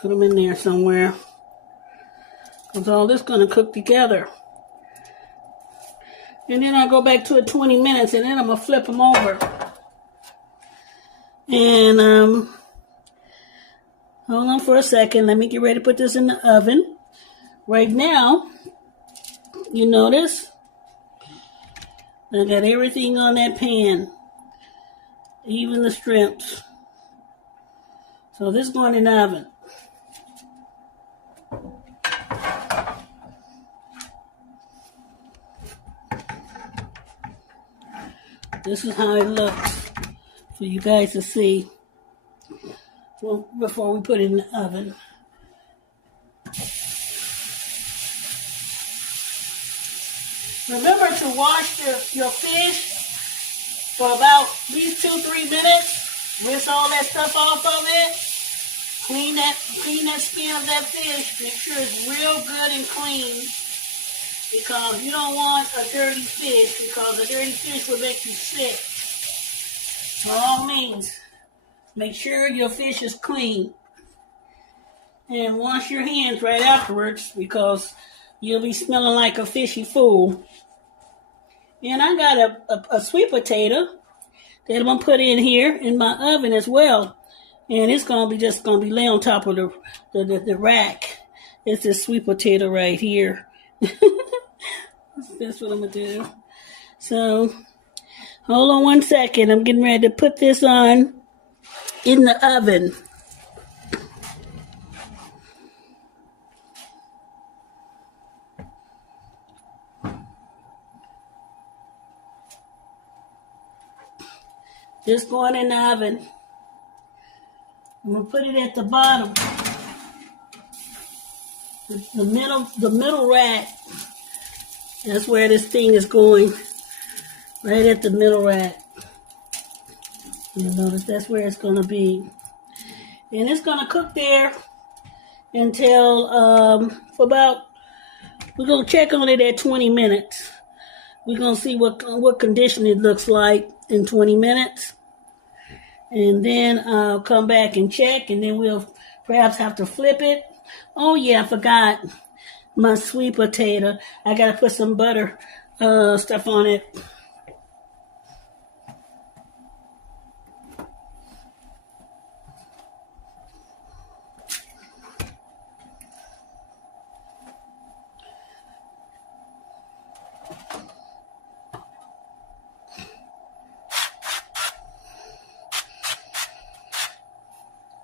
Put them in there somewhere. Because all this going to cook together. And then I go back to it 20 minutes and then I'm going to flip them over. And hold on for a second. Let me get ready to put this in the oven. Right now, you notice I got everything on that pan. Even the shrimps. So this is going in the oven. This is how it looks for you guys to see before we put it in the oven. Remember to wash your fish for about at least 2-3 minutes. Rinse all that stuff off of it. Clean that skin of that fish. Make sure it's real good and clean. Because you don't want a dirty fish, because a dirty fish will make you sick. By all means, make sure your fish is clean. And wash your hands right afterwards, because you'll be smelling like a fishy fool. And I got a sweet potato that I'm going to put in here in my oven as well. And it's going to be lay on top of the rack. It's this sweet potato right here. That's what I'm going to do. So, hold on one second. I'm getting ready to put this on in the oven. Just going in the oven. I'm going to put it at the bottom. The middle rack. That's where this thing is going. Right at the middle rack. You notice that's where it's going to be. And it's going to cook there until, for about, we're going to check on it at 20 minutes. We're going to see what condition it looks like in 20 minutes. And then I'll come back and check, and then we'll perhaps have to flip it. Oh yeah, I forgot my sweet potato. I got to put some butter stuff on it.